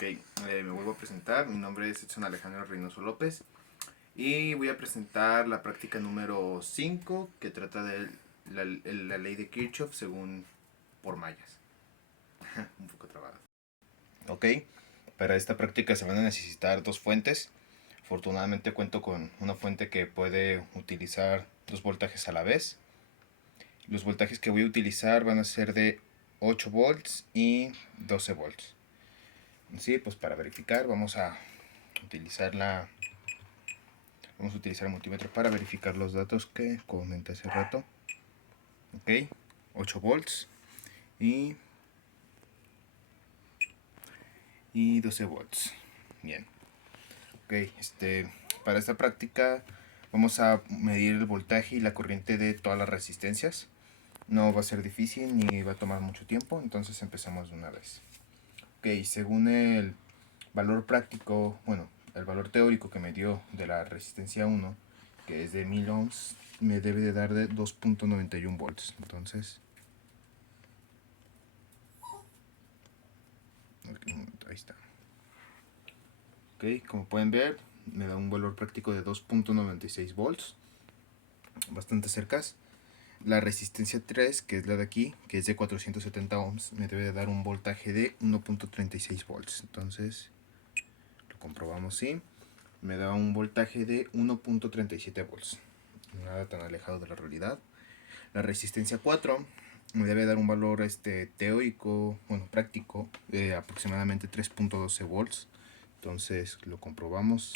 Ok, me vuelvo a presentar. Mi nombre es Edson Alejandro Reynoso López y voy a presentar la práctica número 5 que trata de la ley de Kirchhoff según por mallas. Un poco trabado. Ok, para esta práctica se van a necesitar dos fuentes. Afortunadamente cuento con una fuente que puede utilizar dos voltajes a la vez. Los voltajes que voy a utilizar van a ser de 8 volts y 12 volts. Sí, pues para verificar vamos a utilizar el multímetro para verificar los datos que comenté hace rato. Ok, 8 volts y 12 volts. Bien. Ok, para esta práctica vamos a medir el voltaje y la corriente de todas las resistencias. No va a ser difícil ni va a tomar mucho tiempo, entonces empezamos de una vez. Ok, según el valor práctico, bueno, el valor teórico que me dio de la resistencia 1, que es de 1000 ohms, me debe de dar de 2.91 volts. Entonces, ahí está. Ok, como pueden ver, me da un valor práctico de 2.96 volts, bastante cerca. La resistencia 3, que es la de aquí, que es de 470 ohms, me debe de dar un voltaje de 1.36 volts. Entonces, lo comprobamos, sí. Me da un voltaje de 1.37 volts. Nada tan alejado de la realidad. La resistencia 4 me debe dar un valor teórico, bueno, práctico, de aproximadamente 3.12 volts. Entonces lo comprobamos.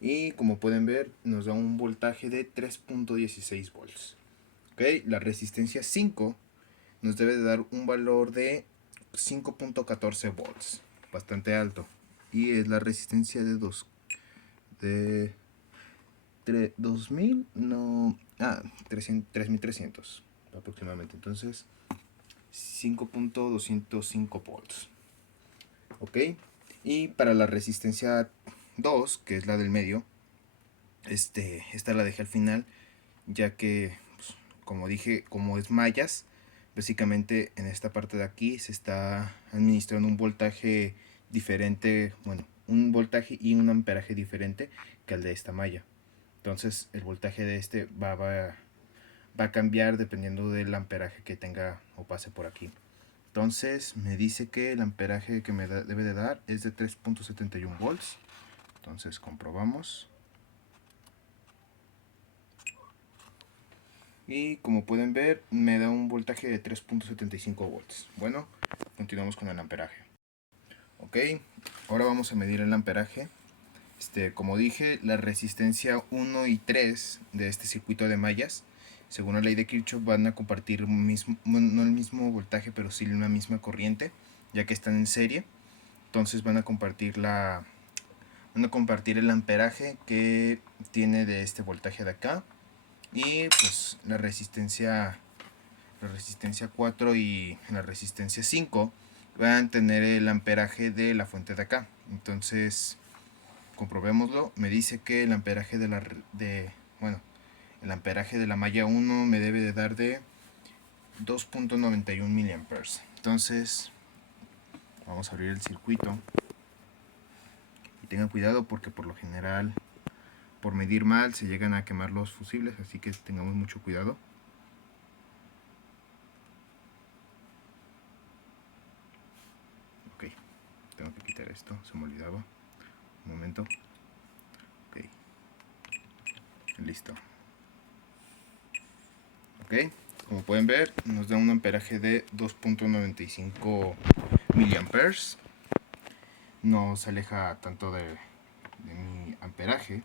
Y como pueden ver, nos da un voltaje de 3.16 volts. Okay. La resistencia 5 nos debe de dar un valor de 5.14 volts. Bastante alto. Y es la resistencia de 2000, no, 3300 aproximadamente. Entonces 5.205 volts. Ok, y para la resistencia 2, que es la del medio, esta la dejé al final, ya que, pues, como dije, como es mallas, básicamente en esta parte de aquí se está administrando un voltaje diferente, bueno, un voltaje y un amperaje diferente que el de esta malla. Entonces el voltaje de va a cambiar dependiendo del amperaje que tenga o pase por aquí. Entonces me dice que el amperaje que me debe de dar es de 3.71 volts. Entonces comprobamos. Y como pueden ver, me da un voltaje de 3.75 volts. Bueno, continuamos con el amperaje. Ok, ahora vamos a medir el amperaje. Como dije, la resistencia 1 y 3 de este circuito de mallas, según la ley de Kirchhoff, van a compartir no el mismo voltaje, pero sí una misma corriente, ya que están en serie. Entonces van a compartir el amperaje que tiene de este voltaje de acá, y pues la resistencia 4 y la resistencia 5 van a tener el amperaje de la fuente de acá. Entonces comprobémoslo. Me dice que el amperaje el amperaje de la malla 1 me debe de dar de 2.91 miliamperes. Entonces vamos a abrir el circuito y tengan cuidado porque por lo general, por medir mal, se llegan a quemar los fusibles, así que tengamos mucho cuidado. Ok, tengo que quitar esto, se me olvidaba un momento. Ok, listo. Ok, como pueden ver, nos da un amperaje de 2.95 miliamperes. No se aleja tanto de mi amperaje.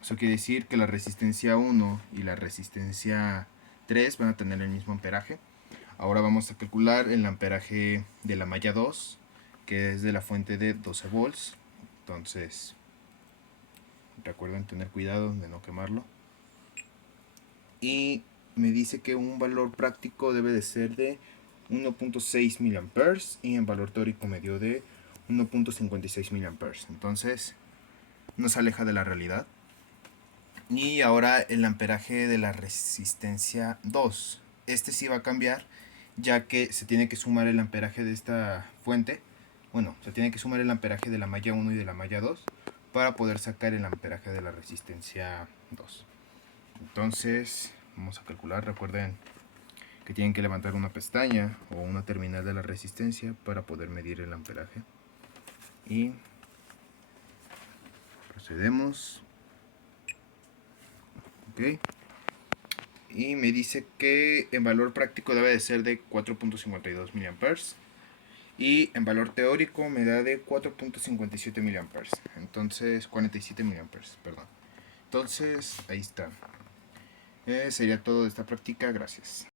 Eso quiere decir que la resistencia 1 y la resistencia 3 van a tener el mismo amperaje. Ahora vamos a calcular el amperaje de la malla 2, que es de la fuente de 12 volts. Entonces, recuerden tener cuidado de no quemarlo. Y me dice que un valor práctico debe de ser de 1.6 miliamperes y en valor teórico me dio de 1.56 miliamperes. Entonces, no se aleja de la realidad. Y ahora el amperaje de la resistencia 2. Este sí va a cambiar, ya que se tiene que sumar el amperaje de esta fuente Bueno, se tiene que sumar el amperaje de la malla 1 y de la malla 2 para poder sacar el amperaje de la resistencia 2. Entonces, vamos a calcular. Recuerden que tienen que levantar una pestaña o una terminal de la resistencia para poder medir el amperaje. Y procedemos. Ok. Y me dice que en valor práctico debe de ser de 4.52 mA. Y en valor teórico me da de 4.57 mA. Entonces, 47 mA, perdón. Entonces, ahí está. Sería todo de esta práctica. Gracias.